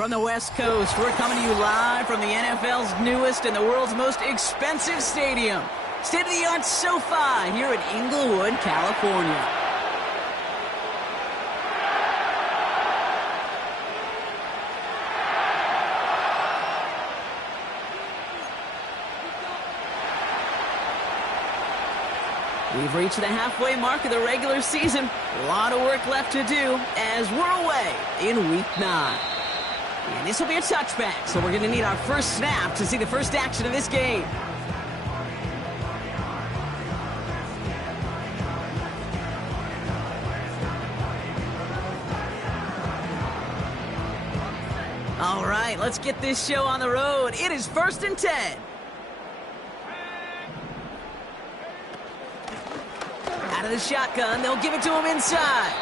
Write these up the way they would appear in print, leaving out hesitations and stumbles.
From the West Coast, we're coming to you live from the NFL's newest and the world's most expensive stadium. State-of-the-art SoFi here in Inglewood, California. We've reached the halfway mark of the regular season. A lot of work left to do as we're away in Week 9. And this will be a touchback, so we're going to need our first snap to see the first action of this game. All right, let's get this show on the road. It is 1st and 10. Out of the shotgun, they'll give it to him inside.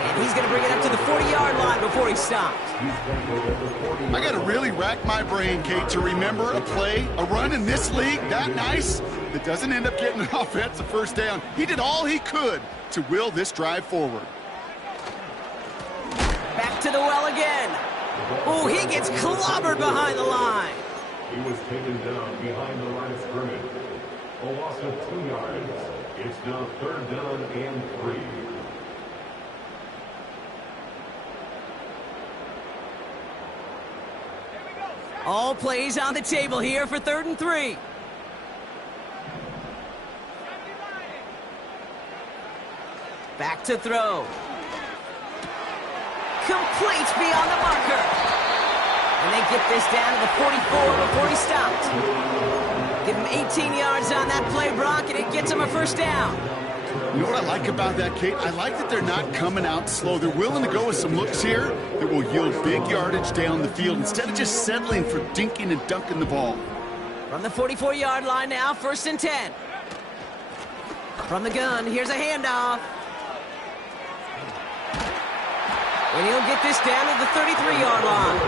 And he's going to bring it up to the 40-yard line before he stops. I got to really rack my brain, Kate, to remember a play, a run in this league that nice that doesn't end up getting an offensive first down. He did all he could to will this drive forward. Back to the well again. Oh, he gets clobbered behind the line. He was taken down behind the line of scrimmage. A loss of 2 yards. It's now 3rd down and 3. All plays on the table here for 3rd and 3. Back to throw. Complete beyond the marker. And they get this down to the 44 before he stopped. Give him 18 yards on that play, Brock, and it gets him a first down. You know what I like about that, Kate? I like that they're not coming out slow. They're willing to go with some looks here that will yield big yardage down the field instead of just settling for dinking and dunking the ball. From the 44-yard line now, 1st and 10. From the gun, here's a handoff. And he'll get this down to the 33-yard line.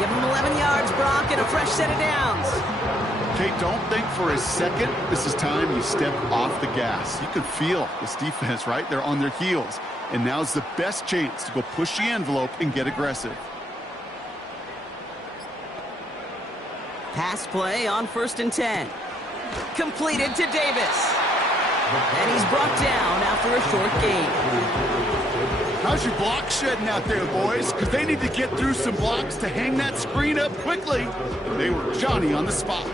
Give him 11 yards, Brock, and a fresh set of downs. Kate, don't think for a second this is time you step off the gas. You can feel this defense, right? They're on their heels. And now's the best chance to go push the envelope and get aggressive. Pass play on 1st and 10. Completed to Davis. And he's brought down after a short gain. How's your block shedding out there, boys? Because they need to get through some blocks to hang that screen up quickly. They were Johnny on the spot.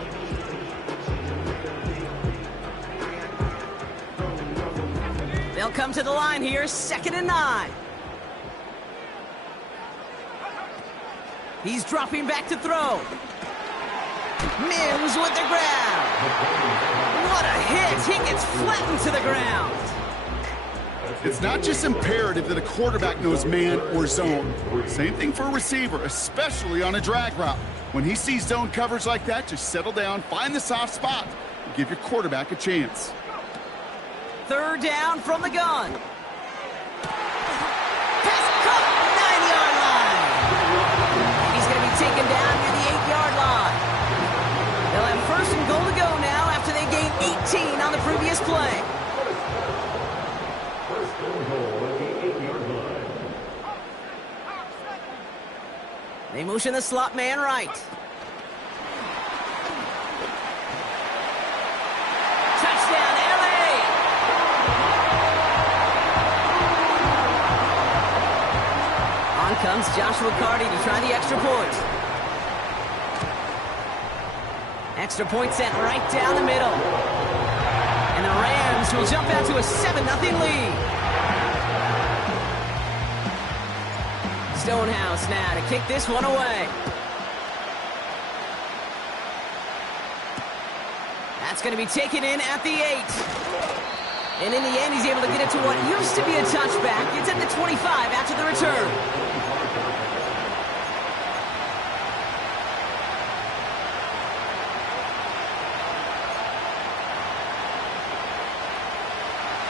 They'll come to the line here, 2nd and 9. He's dropping back to throw. Mims with the ground. What a hit. He gets flattened to the ground. It's not just imperative that a quarterback knows man or zone. Same thing for a receiver, especially on a drag route. When he sees zone coverage like that, just settle down, find the soft spot, and give your quarterback a chance. 3rd down from the gun. Pass caught, 9-yard line. He's going to be taken down near the 8-yard line. They'll have 1st and goal to go now after they gained 18 on the previous play. They motion the slot man right. Touchdown, LA! On comes Joshua Carty to try the extra point. Extra point sent right down the middle. And the Rams will jump out to a 7-0 lead. Stonehouse now to kick this one away. That's going to be taken in at the 8. And in the end, he's able to get it to what used to be a touchback. It's at the 25 after the return.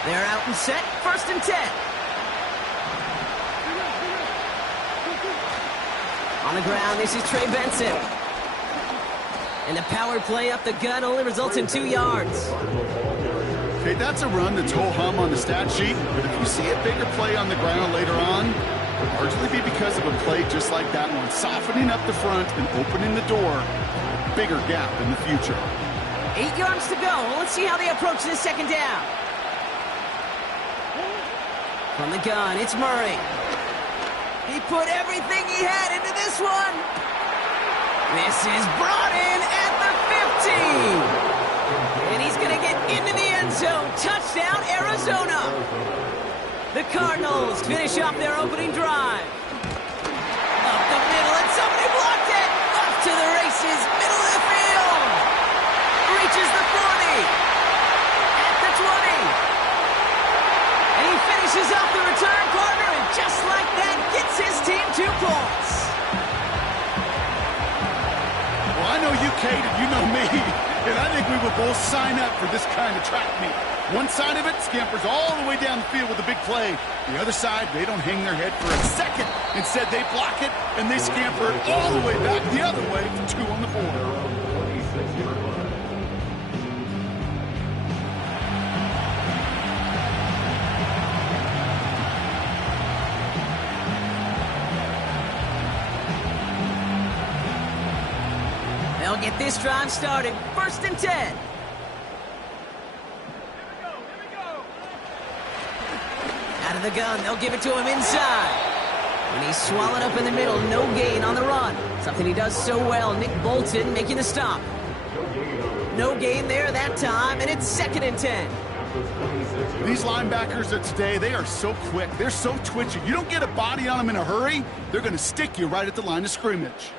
They're out and set, 1st and 10. On the ground, this is Trey Benson. And the power play up the gut only results in 2 yards. Okay, that's a run that's ho-hum on the stat sheet, but if you see a bigger play on the ground later on, Largely be because of a play just like that one, softening up the front and opening the door. Bigger gap in the future. 8 yards to go. Let's see how they approach this second down. From the gun, it's Murray. He put everything he had into this one. This is brought in at the 50. And he's going to get into the end zone. Touchdown, Arizona. The Cardinals finish off their opening drive. Up the middle, and somebody blocked it. Off to the races, middle of the field. Reaches the 40. At the 20. And he finishes off the return partner, and just like that, gets his team 2 points. Well, I know you, Kate, and you know me, and I think we would both sign up for this kind of track meet. One side of it scampers all the way down the field with a big play. The other side, they don't hang their head for a second. Instead, they block it, and they scamper it all the way back the other way for 2 on the board. They'll get this drive started. 1st and 10. Out of the gun, they'll give it to him inside. And he's swallowed up in the middle. No gain on the run. Something he does so well. Nick Bolton making the stop. No gain there that time, and it's 2nd and 10. These linebackers of today, they are so quick. They're so twitchy. You don't get a body on them in a hurry, they're going to stick you right at the line of scrimmage.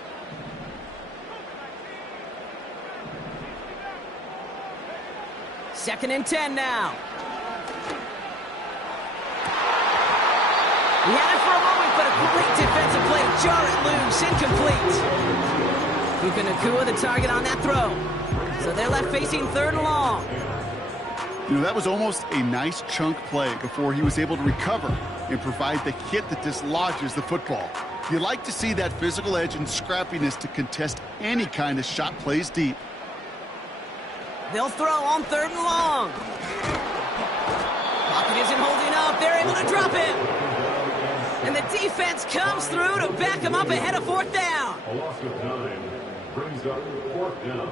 Second and 10 now. He had it for a moment, but a great defensive play. Jar it loose, incomplete. Puka Nacua the target on that throw. So they're left facing 3rd and long. You know, that was almost a nice chunk play before he was able to recover and provide the hit that dislodges the football. You like to see that physical edge and scrappiness to contest any kind of shot plays deep. They'll throw on 3rd and long. Pocket isn't holding up. They're able to drop him. And the defense comes through to back him up ahead of 4th down. A loss of 9 brings up 4th down.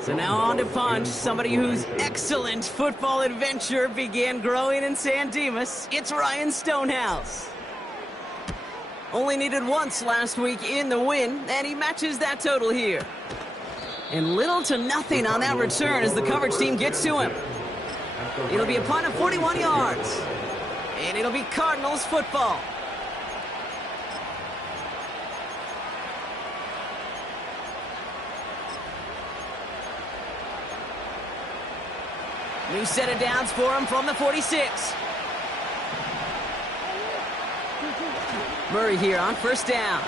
So now on to punch. Somebody whose excellent football adventure began growing in San Dimas. It's Ryan Stonehouse. Only needed once last week in the win, and he matches that total here. And little to nothing on that return as the coverage team gets to him. It'll be a punt of 41 yards. And it'll be Cardinals football. New set of downs for him from the 46. Murray here on 1st down.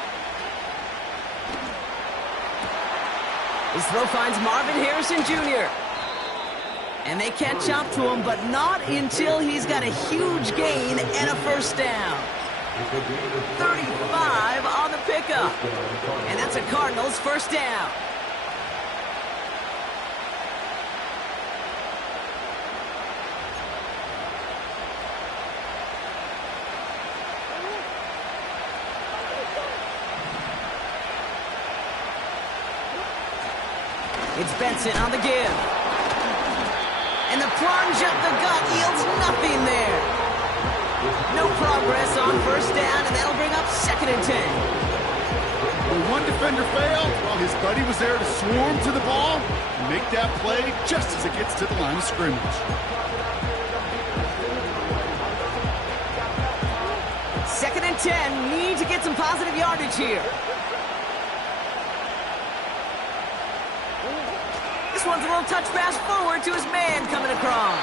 His throw finds Marvin Harrison Jr. And they catch up to him, but not until he's got a huge gain and a 1st down. 35 on the pickup. And that's a Cardinals 1st down. It's Benson on the give. And the plunge up the gut yields nothing there. No progress on 1st down, and that'll bring up 2nd and 10. When one defender failed, well, his buddy was there to swarm to the ball and make that play just as it gets to the line of scrimmage. 2nd and 10, need to get some positive yardage here. This one's a little touch pass forward to his man coming across.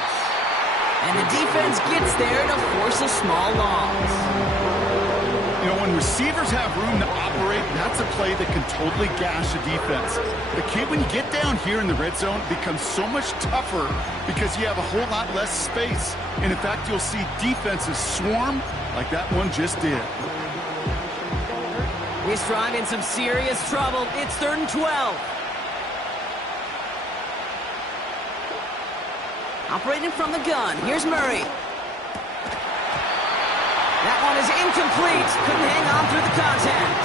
And the defense gets there to force a small loss. You know, when receivers have room to operate, that's a play that can totally gash a defense. But Kate, when you get down here in the red zone, it becomes so much tougher because you have a whole lot less space. And in fact, you'll see defenses swarm like that one just did. This drive in some serious trouble. It's 3rd and 12. Operating from the gun. Here's Murray. That one is incomplete. Couldn't hang on through the contact.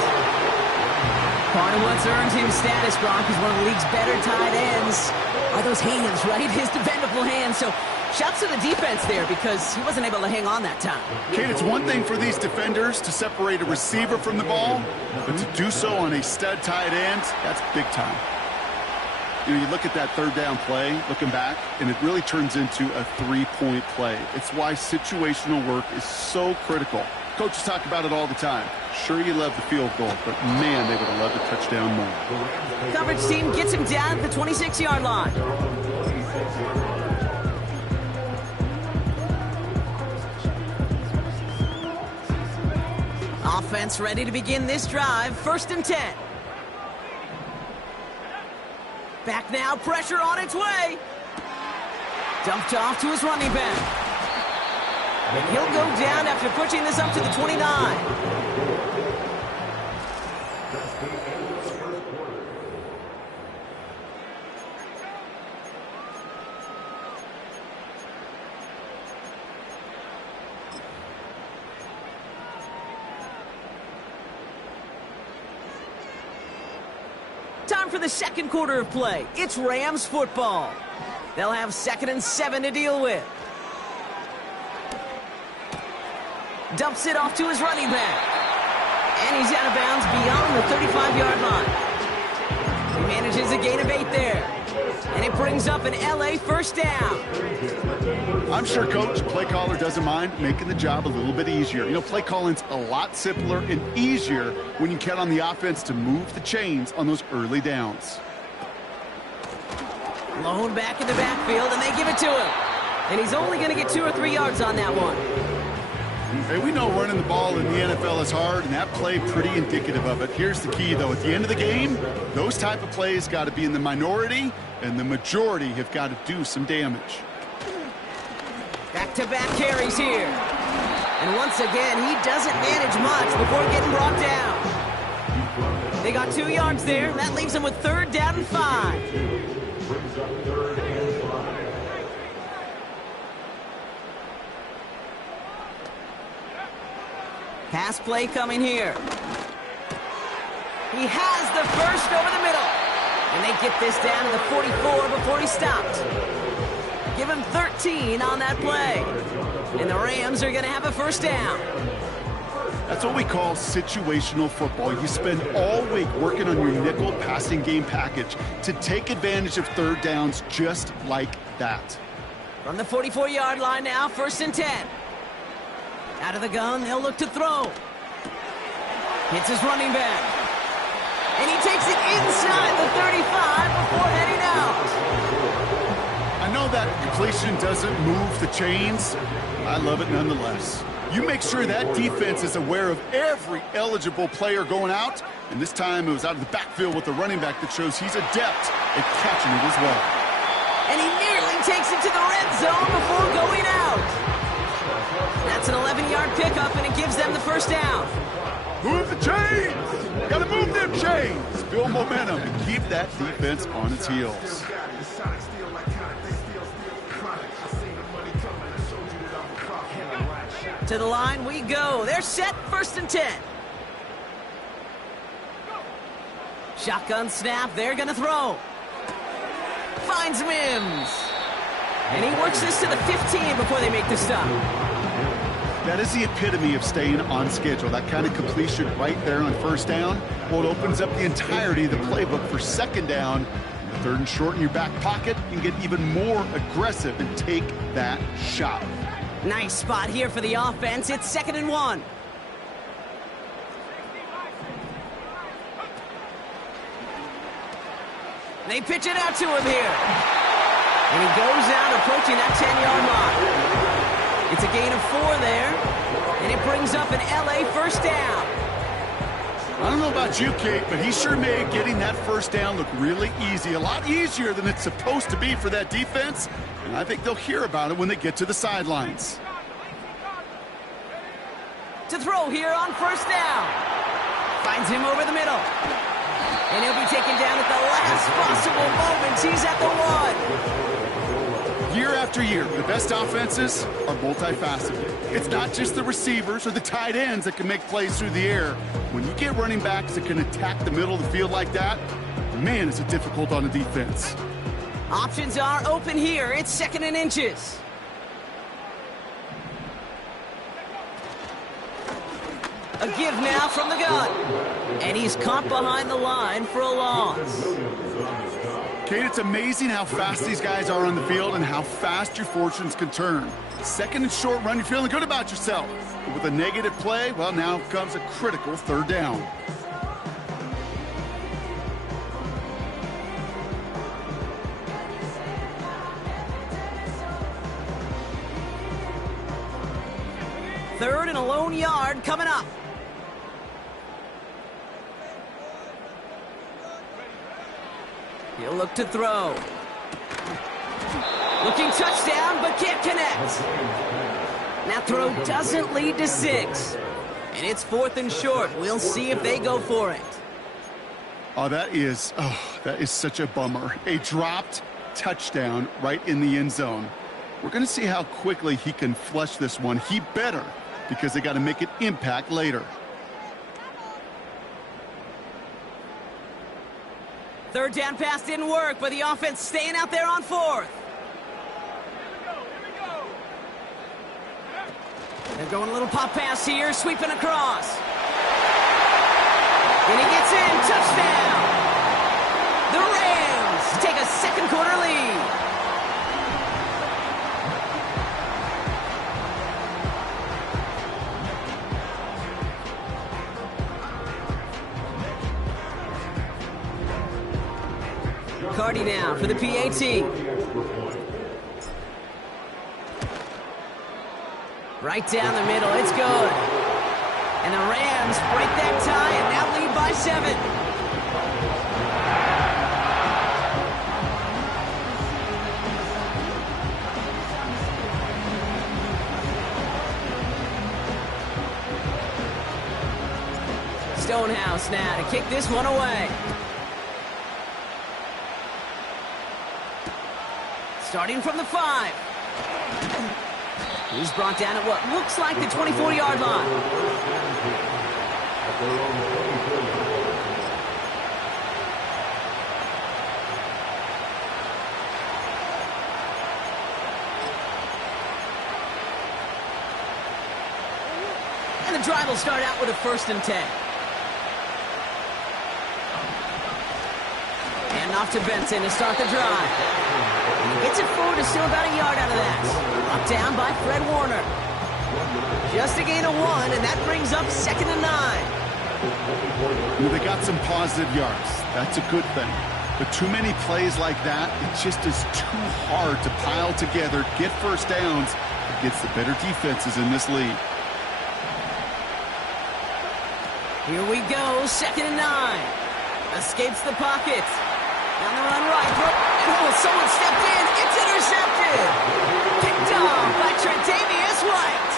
Part of what's earned him status, Brock, is one of the league's better tight ends. Are those hands, right? His dependable hands. So shouts to the defense there because he wasn't able to hang on that time. Kate, it's one thing for these defenders to separate a receiver from the ball, but to do so on a stud tight end, that's big time. You know, you look at that third down play, looking back, and it really turns into a three-point play. It's why situational work is so critical. Coaches talk about it all the time. Sure, you love the field goal, but man, they would have loved a touchdown more. Coverage team gets him down at the 26-yard line. Offense ready to begin this drive. 1st and 10. Back now, pressure on its way. Dumped off to his running back. And he'll go down after pushing this up to the 29. Time for the second quarter of play. It's Rams football. They'll have 2nd and 7 to deal with. Dumps it off to his running back. And he's out of bounds beyond the 35-yard line. He manages a gain of 8 there. And it brings up an LA first down. I'm sure Coach, play caller, doesn't mind making the job a little bit easier. You know, play calling's a lot simpler and easier when you count on the offense to move the chains on those early downs. Blown back in the backfield, and they give it to him. And he's only going to get 2 or 3 yards on that one. Hey, we know running the ball in the NFL is hard, and that play pretty indicative of it. Here's the key, though. At the end of the game, those type of plays got to be in the minority, and the majority have got to do some damage. Back-to-back carries here. And once again, he doesn't manage much before getting brought down. They got 2 yards there. That leaves them with 3rd down and 5. Brings up 3rd and 5. Pass play coming here. He has the first over the middle. And they get this down to the 44 before he stopped. Give him 13 on that play. And the Rams are going to have a first down. That's what we call situational football. You spend all week working on your nickel passing game package to take advantage of 3rd downs just like that. From the 44-yard line now, 1st and 10. Out of the gun, they'll look to throw. Hits his running back. And he takes it inside the 35 before heading out. I know that completion doesn't move the chains. I love it nonetheless. You make sure that defense is aware of every eligible player going out. And this time it was out of the backfield with the running back that shows he's adept at catching it as well. And he nearly takes it to the red zone before going out. That's an 11-yard pickup, and it gives them the first down. Move the chains! Gotta move them chains! Build momentum and keep that defense on its heels. To the line we go. They're set, 1st and 10. Shotgun snap, they're gonna throw. Finds Mims. And he works this to the 15 before they make the stop. That is the epitome of staying on schedule. That kind of completion right there on 1st down. Well, it opens up the entirety of the playbook for 2nd down. 3rd and short in your back pocket, you can get even more aggressive and take that shot. Nice spot here for the offense. It's 2nd and 1. They pitch it out to him here. And he goes out approaching that 10-yard line. It's a gain of 4 there. And it brings up an LA first down. I don't know about you, Kate, but he sure made getting that 1st down look really easy. A lot easier than it's supposed to be for that defense. And I think they'll hear about it when they get to the sidelines. To throw here on 1st down. Finds him over the middle. And he'll be taken down at the last possible moment. He's at the 1. Year after year, the best offenses are multifaceted. It's not just the receivers or the tight ends that can make plays through the air. When you get running backs that can attack the middle of the field like that, man, is it difficult on the defense. Options are open here. It's 2nd and inches. A give now from the gun. And he's caught behind the line for a loss. Kate, it's amazing how fast these guys are on the field and how fast your fortunes can turn. 2nd and short run, you're feeling good about yourself. But with a negative play, well, now comes a critical 3rd down. Third and a lone yard coming up. He'll look to throw. Looking touchdown, but can't connect. That throw doesn't lead to 6. And it's 4th and short. We'll see if they go for it. That is such a bummer. A dropped touchdown right in the end zone. We're going to see how quickly he can flush this one. He better, because they got to make an impact later. 3rd down pass didn't work, but the offense staying out there on 4th. They're going a little pop pass here, sweeping across. And he gets in, touchdown! The Rams take a 2nd quarter lead. Cardi now for the PAT. Right down the middle, it's good. And the Rams break that tie and now lead by 7. Stonehouse now to kick this one away. Starting from the 5. He's brought down at what looks like the 24-yard line. And the drive will start out with a 1st and 10. And off to Benson to start the drive. And he gets it forward to still about a yard out of that. Brought down by Fred Warner. Just a gain of 1, and that brings up 2nd and 9. They got some positive yards. That's a good thing. But too many plays like that, it just is too hard to pile together, get 1st downs against the better defenses in this league. Here we go, 2nd and 9. Escapes the pocket. On the run right. Oh, someone stepped in. It's intercepted. Picked off by Trentavious White.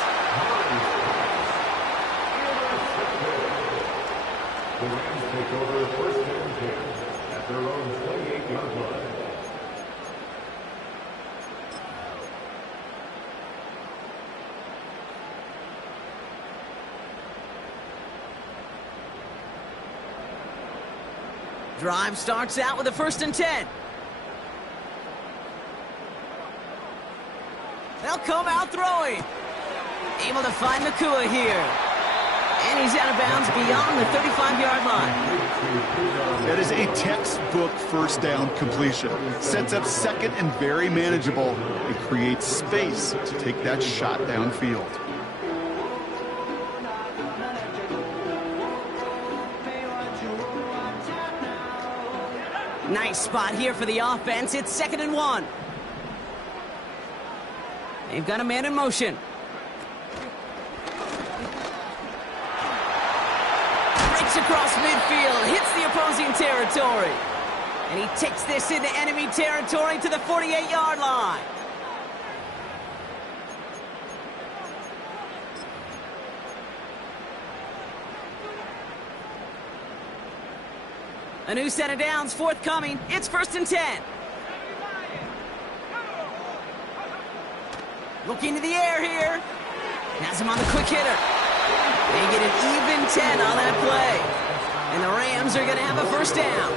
The Rams take over 1st and 10 at their own 28-yard line. Drive starts out with a 1st and 10. They'll come out throwing. Able to find Nakua here. And he's out of bounds beyond the 35-yard line. That is a textbook 1st down completion. Sets up 2nd and very manageable and creates space to take that shot downfield. Nice spot here for the offense. It's 2nd and 1. They've got a man in motion. Breaks across midfield, hits the opposing territory. And he takes this into enemy territory to the 48-yard line. A new set of downs forthcoming. It's 1st and 10. Looking to the air here. Has him on the quick hitter. They get an even 10 on that play. And the Rams are going to have a first down.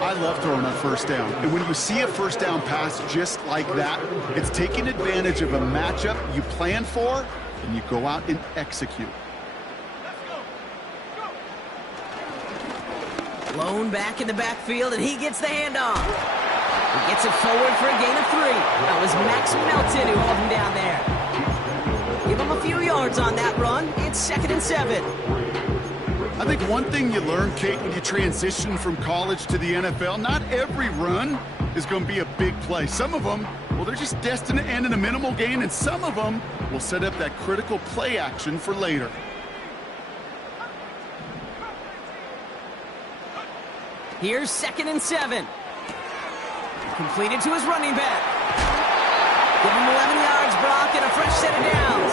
I love throwing on first down. And when you see a first down pass just like that, it's taking advantage of a matchup you plan for, and you go out and execute. Blown back in the backfield, and he gets the handoff. He gets it forward for a gain of 3. That was Max Melton who held him down there. Give him a few yards on that run. It's 2nd and 7. I think one thing you learn, Kate, when you transition from college to the NFL, not every run is going to be a big play. Some of them, well, they're just destined to end in a minimal gain, and some of them will set up that critical play action for later. Here's 2nd and 7. Completed to his running back. Give him 11 yards, Brock, and a fresh set of downs.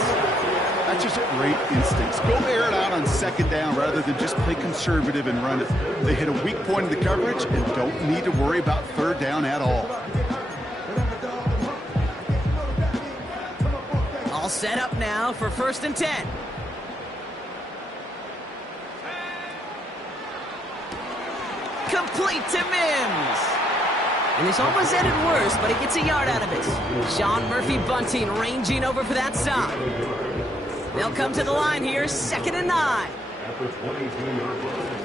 That's just great instincts. Go air it out on 2nd down rather than just play conservative and run it. They hit a weak point in the coverage and don't need to worry about 3rd down at all. All set up now for 1st and 10. Complete to Mims. And this almost ended worse, but he gets a yard out of it. Sean Murphy-Bunting ranging over for that stop. They'll come to the line here, 2nd and 9. At the 22-yard line.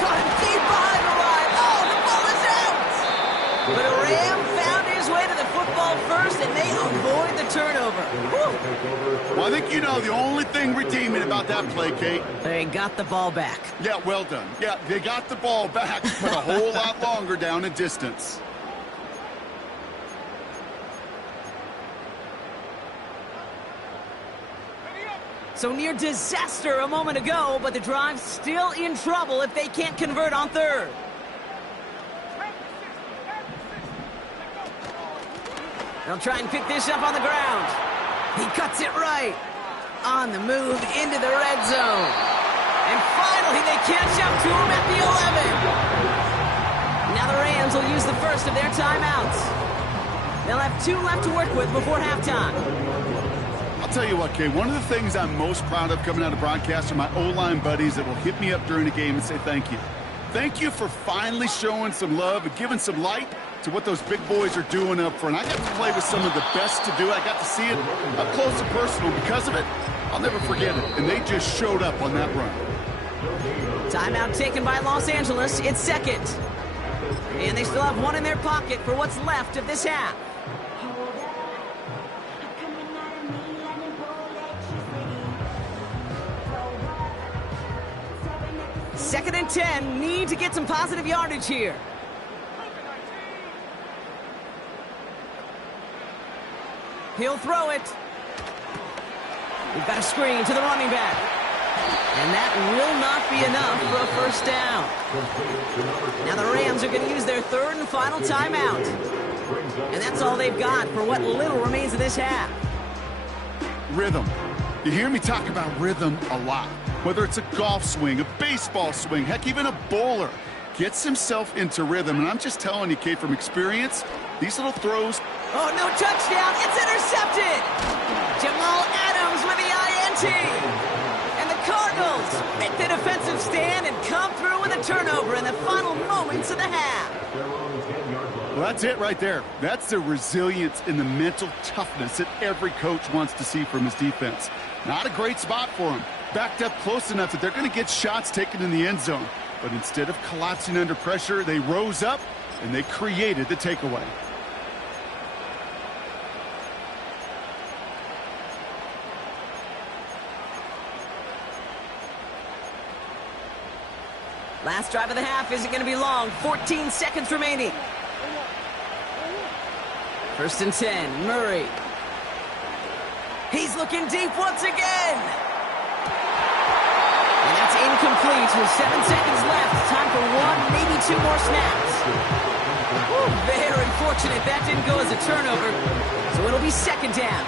Caught him deep behind the line. Oh, the ball is out! But a Ram found his way to the football first, and they avoid the turnover. Woo! Well, I think you know the only thing redeeming about that play, Kate. They got the ball back. Yeah, well done. Yeah, they got the ball back, but a whole lot longer down in distance. So near disaster a moment ago, but the drive's still in trouble if they can't convert on 3rd. They'll try and pick this up on the ground. He cuts it right. On the move into the red zone. And finally they catch up to him at the 11. Now the Rams will use the first of their timeouts. They'll have 2 left to work with before halftime. I'll tell you what, Kay, one of the things I'm most proud of coming out of broadcast are my O-line buddies that will hit me up during the game and say thank you. Thank you for finally showing some love and giving some light to what those big boys are doing up front. I got to play with some of the best to do it. I got to see it up close and personal. Because of it, I'll never forget it. And they just showed up on that run. Timeout taken by Los Angeles. It's 2nd. And they still have 1 in their pocket for what's left of this half. 2nd and 10. Need to get some positive yardage here. He'll throw it. We've got a screen to the running back. And that will not be enough for a first down. Now the Rams are going to use their 3rd and final timeout. And that's all they've got for what little remains of this half. Rhythm. You hear me talk about rhythm a lot. Whether it's a golf swing, a baseball swing, heck, even a bowler gets himself into rhythm. And I'm just telling you, Kate, from experience, these little throws. Oh, no touchdown. It's intercepted. Jamal Adams with the INT. And the Cardinals make the defensive stand and come through with a turnover in the final moments of the half. Well, that's it right there. That's the resilience and the mental toughness that every coach wants to see from his defense. Not a great spot for him. Backed up close enough that they're going to get shots taken in the end zone. But instead of collapsing under pressure, they rose up and they created the takeaway. Last drive of the half isn't going to be long. 14 seconds remaining. 1st and 10. Murray. He's looking deep once again. And that's incomplete with 7 seconds left. Time for 1, maybe 2 more snaps. Whew, very fortunate that didn't go as a turnover. So it'll be 2nd down.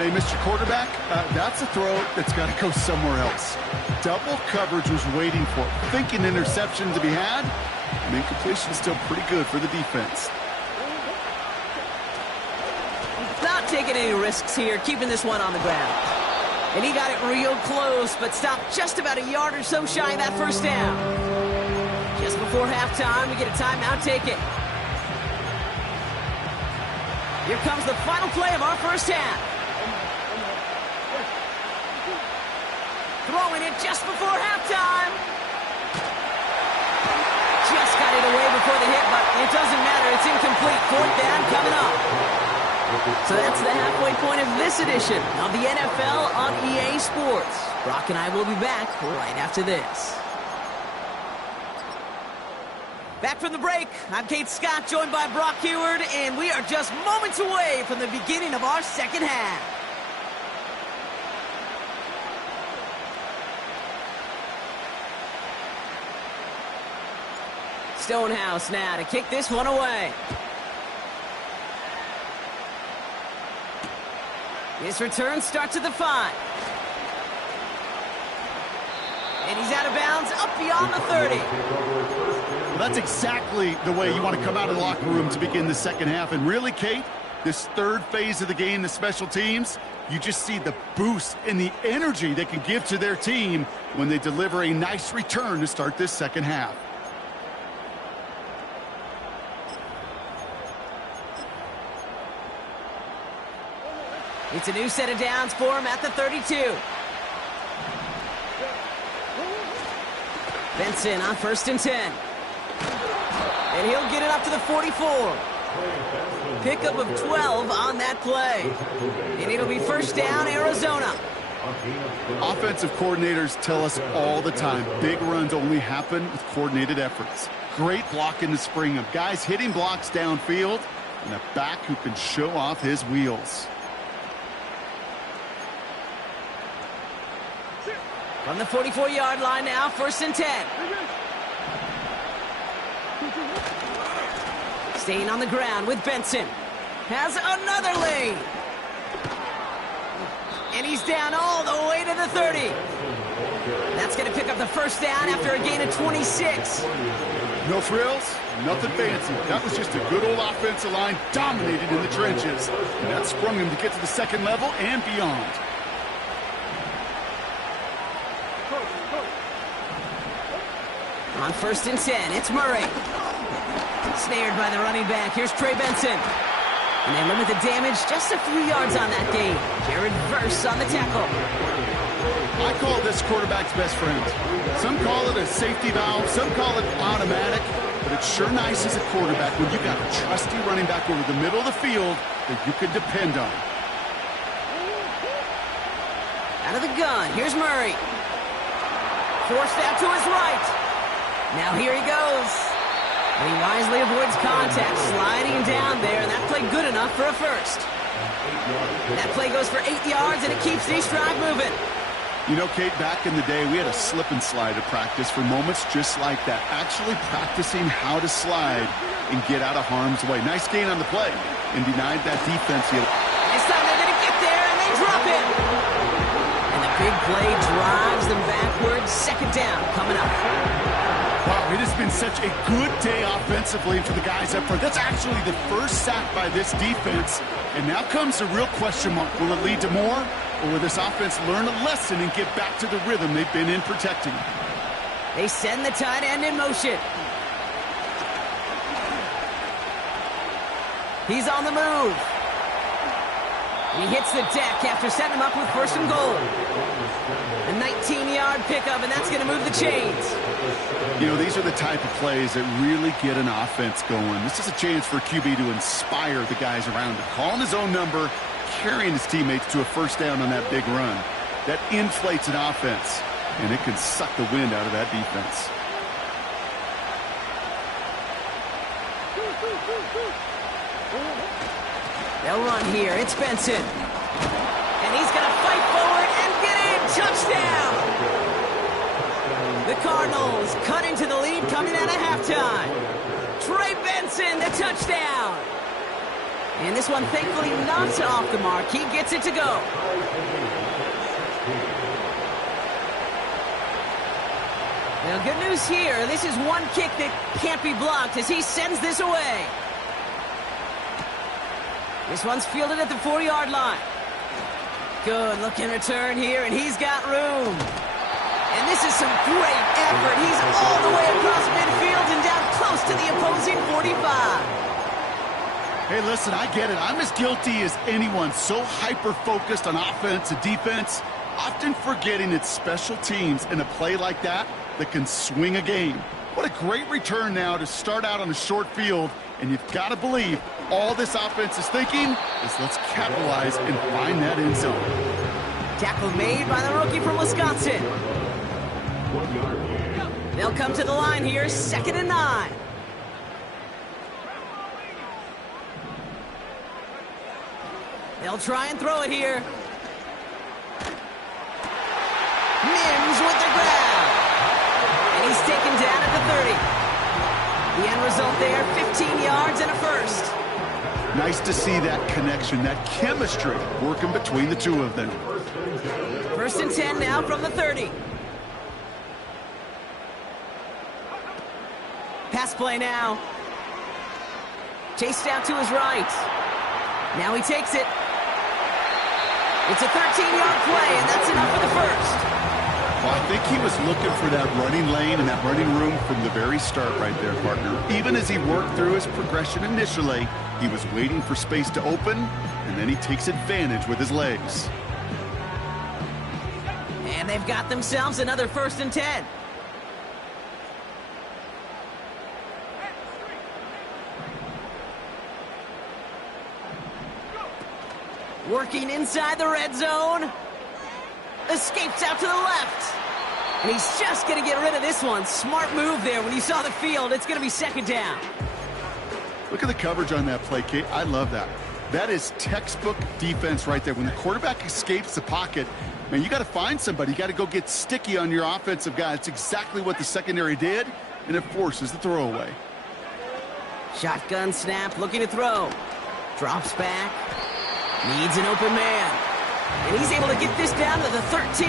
Hey, Mr. Quarterback, that's a throw that's got to go somewhere else. Double coverage was waiting for it. Thinking interception to be had. And incompletion still pretty good for the defense. not taking any risks here, keeping this one on the ground. And he got it real close, but stopped just about a yard or so shy of that first down. Just before halftime, we get a timeout, take it. Here comes the final play of our first half. Throwing it just before halftime. Just got it away before the hit, but it doesn't matter. It's incomplete. Fourth down coming up. So that's the halfway point of this edition of the NFL on EA Sports. Brock and I will be back right after this. Back from the break, I'm Kate Scott, joined by Brock Heward, and we are just moments away from the beginning of our second half. Stonehouse now to kick this one away. His return starts at the 5. And he's out of bounds up beyond the 30. Well, that's exactly the way you want to come out of the locker room to begin the second half. And really, Kate, this third phase of the game, the special teams, you just see the boost and the energy they can give to their team when they deliver a nice return to start this second half. It's a new set of downs for him at the 32. Benson on 1st and 10. And he'll get it up to the 44. Pickup of 12 on that play. And it'll be first down, Arizona. Offensive coordinators tell us all the time, big runs only happen with coordinated efforts. Great block in the spring of guys hitting blocks downfield and a back who can show off his wheels. From the 44-yard line now, 1st and 10. Staying on the ground with Benson. Has another lane. And he's down all the way to the 30. That's going to pick up the first down after a gain of 26. No frills, nothing fancy. That was just a good old offensive line dominated in the trenches. And that sprung him to get to the second level and beyond. On 1st and 10, it's Murray. Snared by the running back. Here's Trey Benson. And they limit the damage just a few yards on that gain. Jared Verse on the tackle. I call this quarterback's best friend. Some call it a safety valve, some call it automatic, but it's sure nice as a quarterback when you got a trusty running back over the middle of the field that you can depend on. Out of the gun, here's Murray. Forced out to his right. Now here he goes. And he wisely avoids contact, sliding down there, and that play good enough for a first. That play goes for 8 yards, and it keeps these drive moving. You know, Kate, back in the day, we had a slip and slide to practice for moments just like that. Actually practicing how to slide and get out of harm's way. Nice gain on the play and denied that defense. This time they're going to get there, and they drop it. And the big play drives them backwards. Second down coming up. Wow, it has been such a good day offensively for the guys up front. That's actually the first sack by this defense. And now comes the real question mark. Will it lead to more? Or will this offense learn a lesson and get back to the rhythm they've been in protecting? They send the tight end in motion. He's on the move. He hits the deck after setting him up with 1st and goal. A 19-yard pickup, and that's going to move the chains. You know, these are the type of plays that really get an offense going. This is a chance for QB to inspire the guys around him. Calling his own number, carrying his teammates to a first down on that big run. That inflates an offense, and it can suck the wind out of that defense. They'll run here. It's Benson. And he's going to fight forward and get in. Touchdown! The Cardinals cut into the lead coming out of halftime. Trey Benson, the touchdown. And this one thankfully not off the mark. He gets it to go. Now, good news here. This is one kick that can't be blocked as he sends this away. This one's fielded at the 4-yard line. Good looking return here, and he's got room. And this is some great effort. He's all the way across midfield and down close to the opposing 45. Hey, listen, I get it. I'm as guilty as anyone. So hyper-focused on offense and defense, often forgetting it's special teams in a play like that can swing a game. What a great return now to start out on a short field. And you've got to believe all this offense is thinking is let's capitalize and find that end zone. Tackle made by the rookie from Wisconsin. They'll come to the line here, 2nd and 9. They'll try and throw it here. Mims with the grab. And he's taken down at the 30. The end result there, 15 yards and a first. Nice to see that connection, that chemistry working between the two of them. 1st and 10 now from the 30. Pass play now. Chased out to his right. Now he takes it. It's a 13-yard play, and that's enough for the first. Well, I think he was looking for that running lane and that running room from the very start right there, partner. Even as he worked through his progression initially, he was waiting for space to open, and then he takes advantage with his legs. And they've got themselves another 1st and 10. Working inside the red zone. Escapes out to the left. And he's just going to get rid of this one. Smart move there when he saw the field. It's going to be 2nd down. Look at the coverage on that play, Kate. I love that. That is textbook defense right there. When the quarterback escapes the pocket, man, you got to find somebody. You got to go get sticky on your offensive guy. It's exactly what the secondary did, and it forces the throwaway. Shotgun snap, looking to throw. Drops back. Needs an open man. And he's able to get this down to the 13.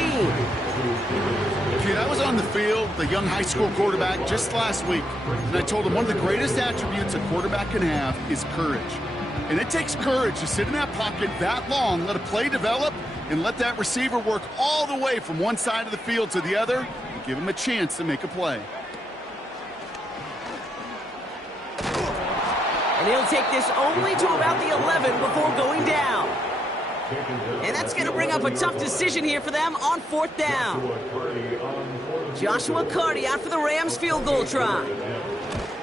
Kid, I was on the field, the young high school quarterback, just last week. And I told him one of the greatest attributes a quarterback can have is courage. And it takes courage to sit in that pocket that long, let a play develop, and let that receiver work all the way from one side of the field to the other and give him a chance to make a play. And he'll take this only to about the 11 before going down. And that's going to bring up a tough decision here for them on 4th down. Joshua Carty out for the Rams field goal try.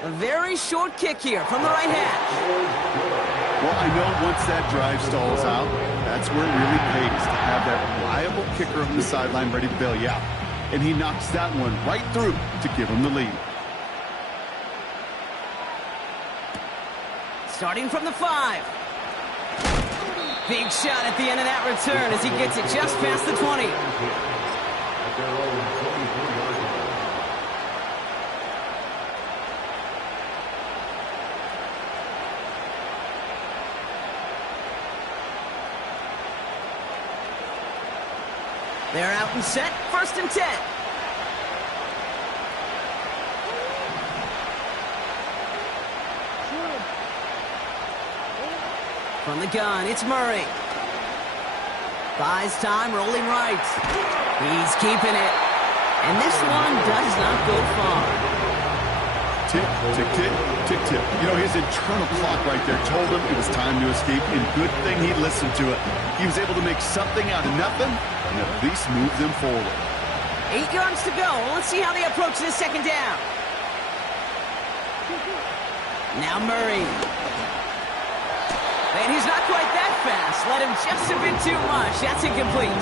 A very short kick here from the right hash. Well, I know once that drive stalls out, that's where it really pays to have that reliable kicker on the sideline ready to bail you out. And he knocks that one right through to give him the lead. Starting from the 5. Big shot at the end of that return as he gets it just past the 20. They're out and set, 1st and 10. From the gun, it's Murray. Buys time, rolling right. He's keeping it. And this one does not go far. Tick, tick, tick, tick, tick. You know, his internal clock right there told him it was time to escape, and good thing he listened to it. He was able to make something out of nothing and at least move them forward. 8 yards to go. Let's see how they approach this 2nd down. Now Murray. And he's not quite that fast. Let him just a bit too much. That's incomplete.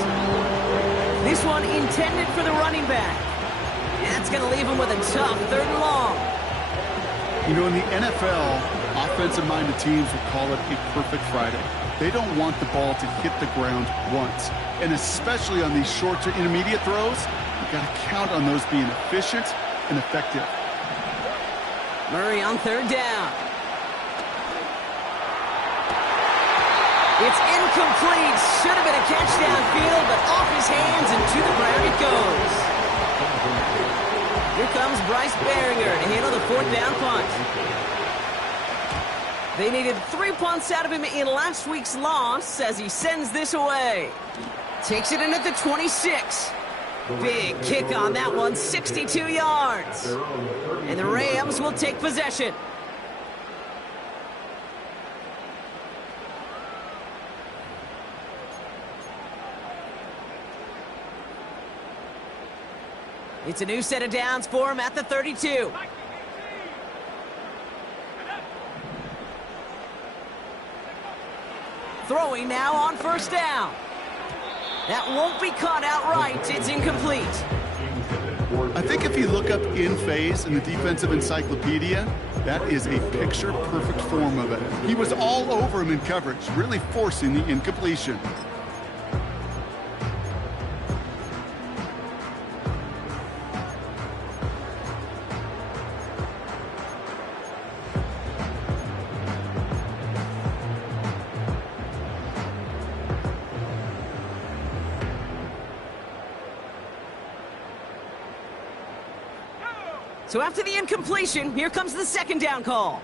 This one intended for the running back. And that's going to leave him with a tough 3rd and long. You know, in the NFL, offensive-minded teams would call it a perfect Friday. They don't want the ball to hit the ground once. And especially on these short to intermediate throws, you've got to count on those being efficient and effective. Murray on 3rd down. It's incomplete. Should have been a catch downfield, but off his hands and to the ground it goes. Here comes Bryce Baringer to handle the 4th down punt. They needed 3 punts out of him in last week's loss as he sends this away. Takes it in at the 26. Big kick on that one, 62 yards. And the Rams will take possession. It's a new set of downs for him at the 32. Throwing now on first down. That won't be caught outright. It's incomplete. I think if you look up in phase in the defensive encyclopedia, that is a picture-perfect form of it. He was all over him in coverage, really forcing the incompletion. So after the incompletion, here comes the second down call.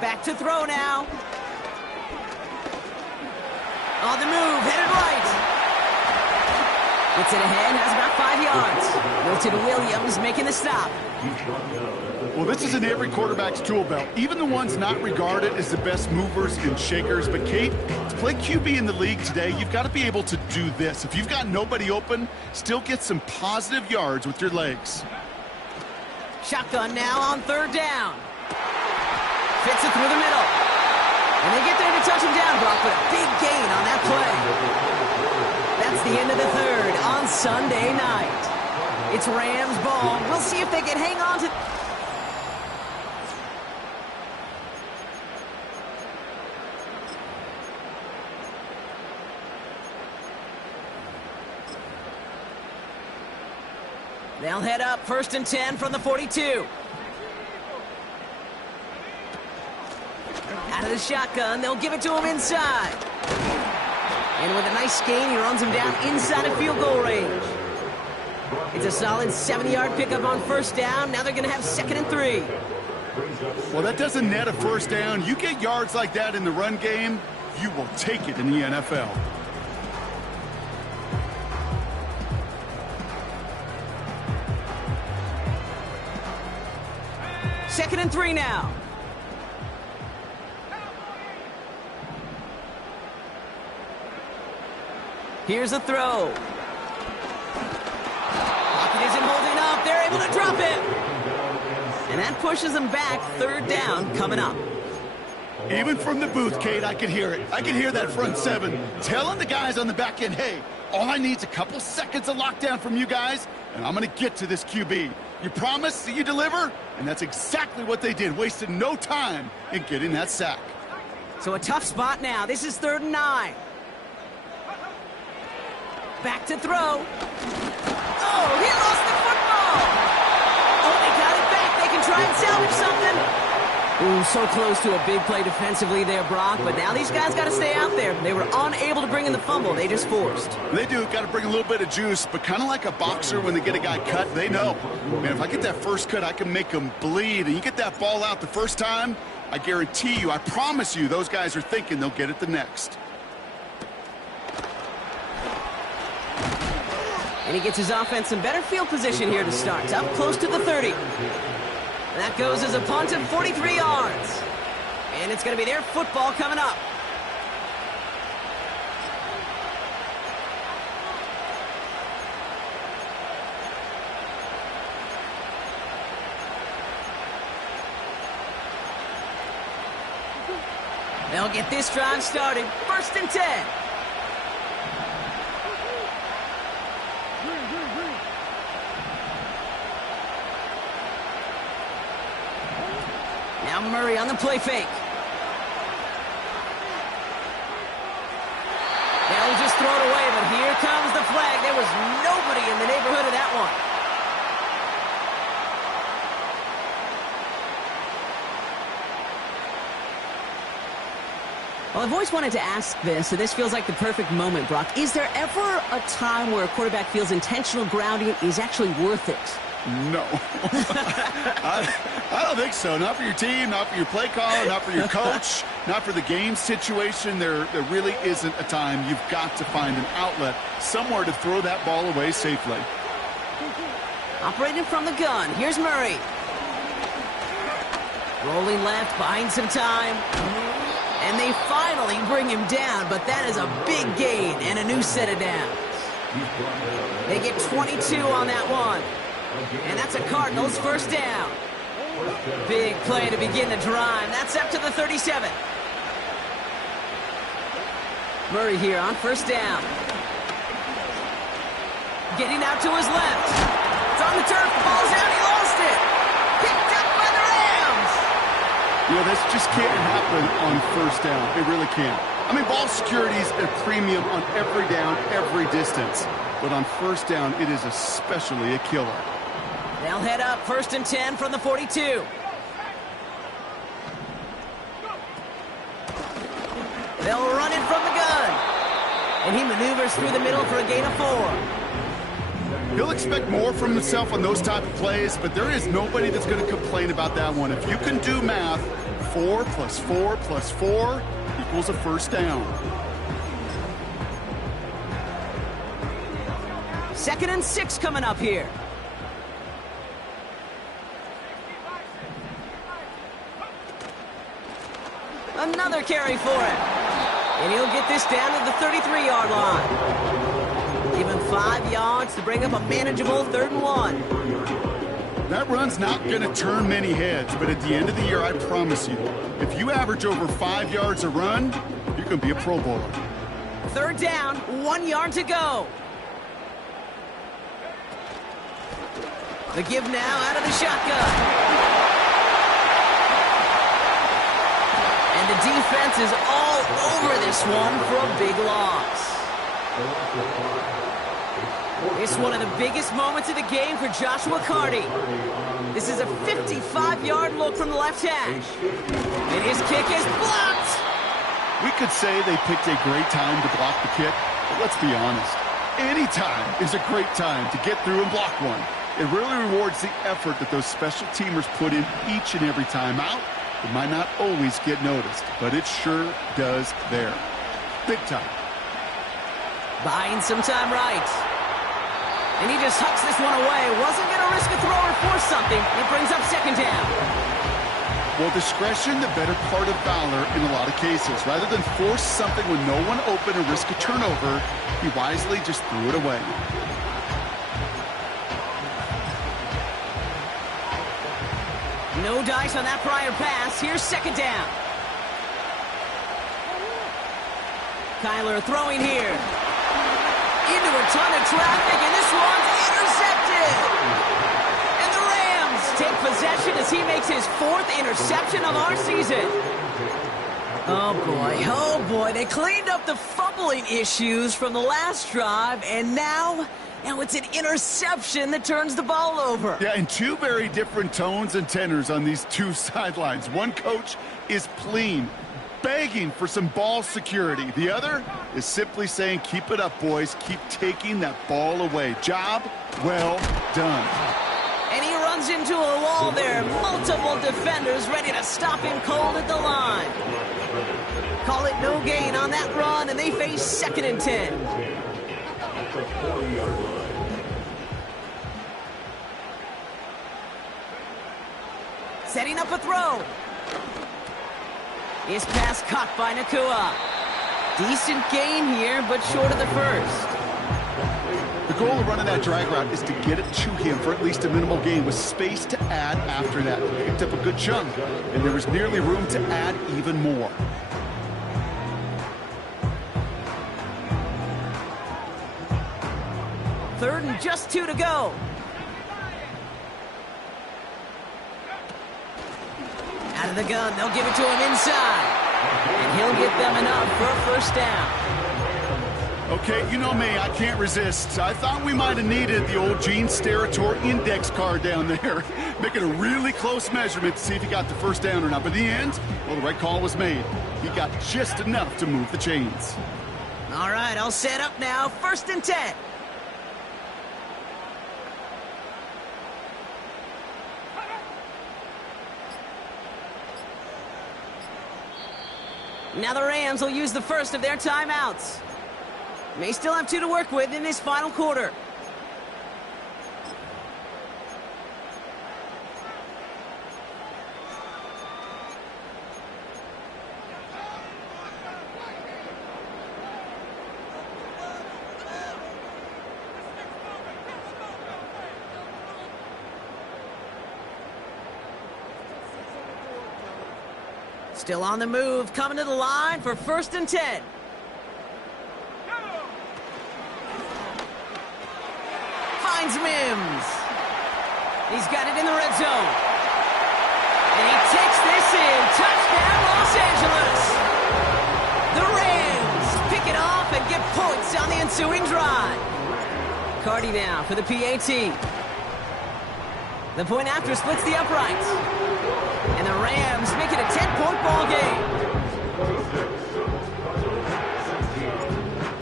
Back to throw now. On the move, headed right. Gets it ahead, has about 5 yards. Milton Williams making the stop. Well, this is in every quarterback's tool belt, even the ones not regarded as the best movers and shakers. But, Kate, to play QB in the league today, you've got to be able to do this. If you've got nobody open, still get some positive yards with your legs. Shotgun now on third down. Fits it through the middle. And they get there to touch him down, Brock, but a big gain on that play. That's the end of the third on Sunday night. It's Rams ball. We'll see if they can hang on to... They'll head up 1st and 10 from the 42. Out of the shotgun, they'll give it to him inside. And with a nice gain, he runs him down inside of field goal range. It's a solid 70-yard pickup on first down. Now they're going to have 2nd and 3. Well, that doesn't net a first down. You get yards like that in the run game, you will take it in the NFL. Second and 3 now. Here's a throw. Pocket isn't holding up. They're able to drop it. And that pushes them back. 3rd down coming up. Even from the booth, Kate, I can hear it. I can hear that front seven telling the guys on the back end, hey, all I need is a couple seconds of lockdown from you guys, and I'm going to get to this QB. You promise that you deliver? And that's exactly what they did. Wasted no time in getting that sack. So a tough spot now. This is 3rd and 9. Back to throw. Oh, he lost the football. Oh, they got it back. They can try and salvage something. Ooh, so close to a big play defensively there, Brock. But now these guys got to stay out there. They were unable to bring in the fumble. They just forced. They do. Got to bring a little bit of juice. But kind of like a boxer when they get a guy cut, they know. Man, if I get that first cut, I can make them bleed. And you get that ball out the first time, I guarantee you, I promise you, those guys are thinking they'll get it the next. And he gets his offense in better field position here to start. Up close to the 30. And that goes as a punt of 43 yards. And it's going to be their football coming up. They'll get this drive started. 1st and 10. Now Murray on the play fake. They'll just throw it away, but here comes the flag. There was nobody in the neighborhood of that one. Well, I've always wanted to ask this, so this feels like the perfect moment, Brock. Is there ever a time where a quarterback feels intentional grounding is actually worth it? No. I don't think so. Not for your team, not for your play caller, not for your coach, not for the game situation. There really isn't a time. You've got to find an outlet, somewhere to throw that ball away safely. Operating from the gun, here's Murray. Rolling left, buying some time. And they finally bring him down, but that is a big gain and a new set of downs. They get 22 on that one. And that's a Cardinals first down. Big play to begin the drive. That's up to the 37. Murray here on first down. Getting out to his left. It's on the turf. The ball's out. He lost it. Picked up by the Rams. You know, this just can't happen on first down. It really can't. I mean, ball security is a premium on every down, every distance. But on first down, it is especially a killer. They'll head up first and 10 from the 42. They'll run it from the gun. And he maneuvers through the middle for a gain of 4. He'll expect more from himself on those type of plays, but there is nobody that's going to complain about that one. If you can do math, 4 plus 4 plus 4 equals a first down. 2nd and 6 coming up here. Another carry for him. And he'll get this down to the 33-yard line. Give him 5 yards to bring up a manageable 3rd and 1. That run's not going to turn many heads, but at the end of the year, I promise you, if you average over 5 yards a run, you're going to be a Pro Bowler. 3rd down, 1 yard to go. The give now out of the shotgun. And the defense is all over this one for a big loss. It's one of the biggest moments of the game for Joshua Carty. This is a 55-yard look from the left hash. And his kick is blocked. We could say they picked a great time to block the kick, but let's be honest. Any time is a great time to get through and block one. It really rewards the effort that those special teamers put in each and every time out. It might not always get noticed, but it sure does there. Big time. Buying some time right. And he just hucks this one away. Wasn't going to risk a throw or force something. It brings up 2nd down. Well, discretion, the better part of valor in a lot of cases. Rather than force something when no one open and risk a turnover, he wisely just threw it away. No dice on that prior pass. Here's 2nd down. Kyler throwing here. Into a ton of traffic, and this one's intercepted. And the Rams take possession as he makes his 4th interception of our season. Oh boy, they cleaned up the fumbling issues from the last drive, and now it's an interception that turns the ball over. Yeah, and 2 very different tones and tenors on these 2 sidelines. One coach is pleading, begging for some ball security. The other is simply saying, keep it up, boys. Keep taking that ball away. Job well done. And he runs into a wall there. Multiple defenders ready to stop him cold at the line. Call it no gain on that run, and they face 2nd and 10. Setting up a throw. His pass caught by Nakua. Decent gain here, but short of the first. The goal of running that drag route is to get it to him for at least a minimal gain with space to add after that. He picked up a good chunk, and there was nearly room to add even more. Third and just 2 to go. Out of the gun, they'll give it to him inside. And he'll get them enough for a first down. Okay, you know me, I can't resist. I thought we might have needed the old Gene Steratore index card down there, making a really close measurement to see if he got the first down or not. But in the end, well, the right call was made. He got just enough to move the chains. All right, I'll set up now. 1st and 10. Now the Rams will use the first of their timeouts. May still have 2 to work with in this final quarter. Still on the move, coming to the line for 1st and 10. Finds Mims. He's got it in the red zone. And he takes this in. Touchdown, Los Angeles. The Rams pick it off and get points on the ensuing drive. Cardi now for the PAT. The point after splits the uprights. And the Rams make it a 10-point ball game.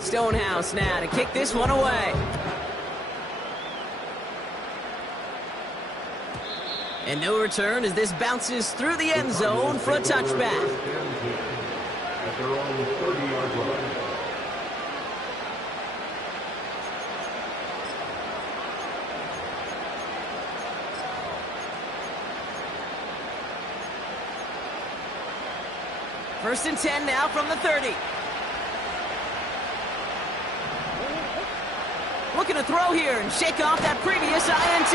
Stonehouse now to kick this one away. And no return as this bounces through the end zone for a touchback. At their own 30-yard line. First and 10 now from the 30. Looking to throw here and shake off that previous INT.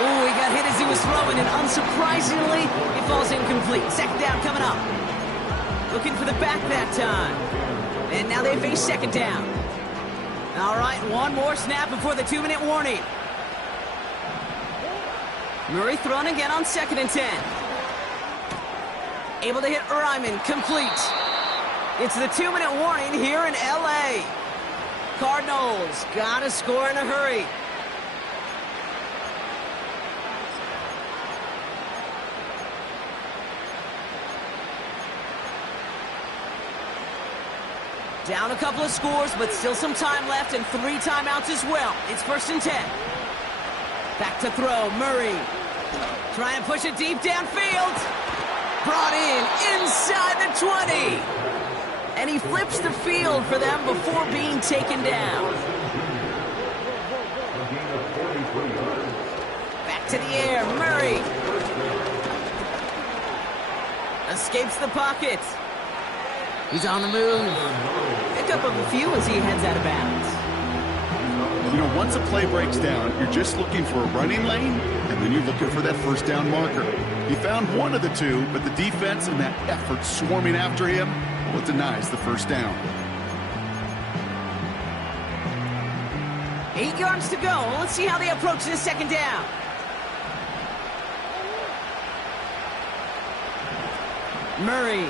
Ooh, he got hit as he was throwing, and unsurprisingly, it falls incomplete. Second down coming up. Looking for the back that time. And now they face second down. All right, one more snap before the 2-minute warning. Murray thrown again on 2nd and 10. Able to hit Ryman, complete. It's the 2-minute warning here in L.A. Cardinals gotta score in a hurry. Down a couple of scores, but still some time left and 3 timeouts as well. It's 1st and 10. Back to throw, Murray. Trying to push it deep downfield. Brought in inside the 20. And he flips the field for them before being taken down. Back to the air, Murray. Escapes the pocket. He's on the move. Pick up a few as he heads out of bounds. You know, once a play breaks down, you're just looking for a running lane, and then you're looking for that first down marker. He found one of the two, but the defense and that effort swarming after him, well, it denies the first down. 8 yards to go. Let's see how they approach this second down. Murray.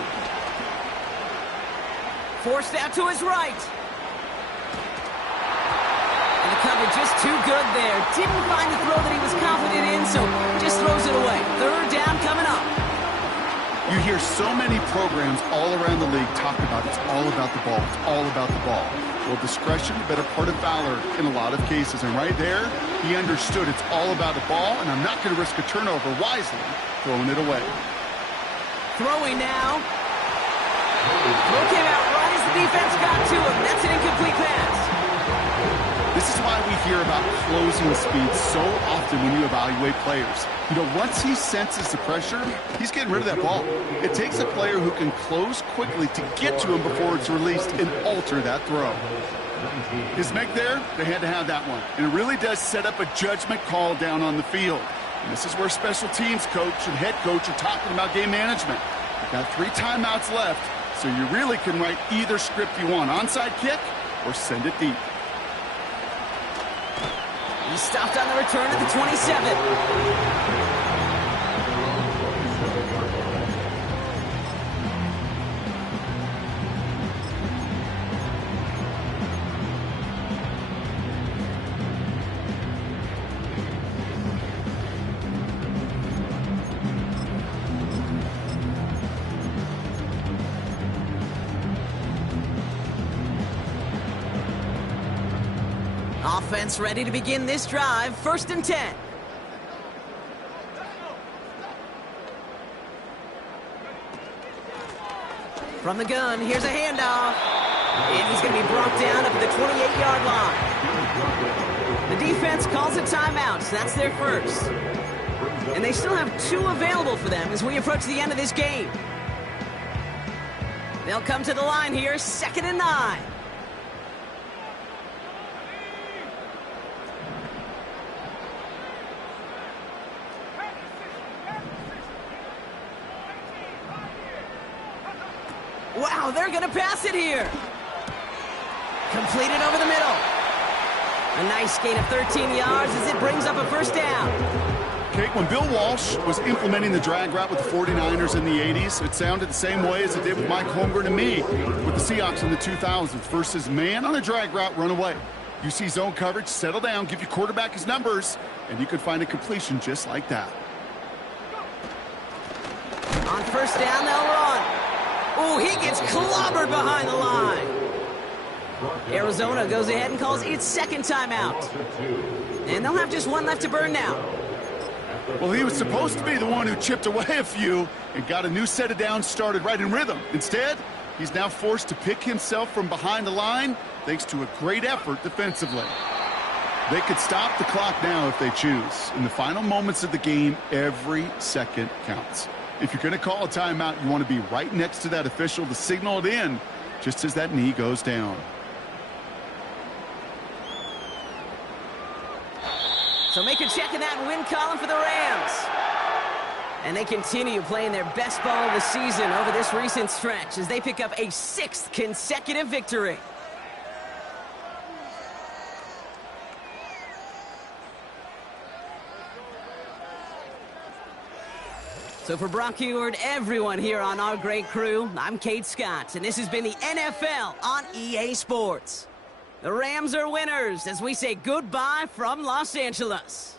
Forced out to his right. And the cover just too good there. Didn't find the throw that he was confident in, so just throws it away. 3rd down coming up. You hear so many programs all around the league talk about it's all about the ball. It's all about the ball. Well, discretion, the better part of valor in a lot of cases. And right there, he understood it's all about the ball, and I'm not going to risk a turnover wisely, throwing it away. Throwing now. Throw came out right as the defense got to him. That's an incomplete pass. This is why we hear about closing speed so often when you evaluate players. You know, once he senses the pressure, he's getting rid of that ball. It takes a player who can close quickly to get to him before it's released and alter that throw. His make there, they had to have that one. And it really does set up a judgment call down on the field. And this is where special teams coach and head coach are talking about game management. You've got 3 timeouts left, so you really can write either script you want, onside kick or send it deep. He stopped on the return at the 27. Offense ready to begin this drive. 1st and 10. From the gun, here's a handoff. And he's going to be brought down up at the 28-yard line. The defense calls a timeout, so that's their first. And they still have 2 available for them as we approach the end of this game. They'll come to the line here, 2nd and 9. Wow, they're going to pass it here. Completed over the middle. A nice gain of 13 yards as it brings up a first down. Kate, when Bill Walsh was implementing the drag route with the 49ers in the 80s, it sounded the same way as it did with Mike Holmgren and me with the Seahawks in the 2000s versus man on a drag route, run away. You see zone coverage, settle down, give your quarterback his numbers, and you could find a completion just like that. On first down, they'll run. Oh, he gets clobbered behind the line. Arizona goes ahead and calls its second timeout. And they'll have just 1 left to burn now. Well, he was supposed to be the one who chipped away a few and got a new set of downs started right in rhythm. Instead, he's now forced to pick himself from behind the line thanks to a great effort defensively. They could stop the clock now if they choose. In the final moments of the game, every second counts. If you're going to call a timeout, you want to be right next to that official to signal it in just as that knee goes down. So make a check in that win column for the Rams. And they continue playing their best ball of the season over this recent stretch as they pick up a 6th consecutive victory. So for Brock Heward, everyone here on our great crew, I'm Kate Scott, and this has been the NFL on EA Sports. The Rams are winners as we say goodbye from Los Angeles.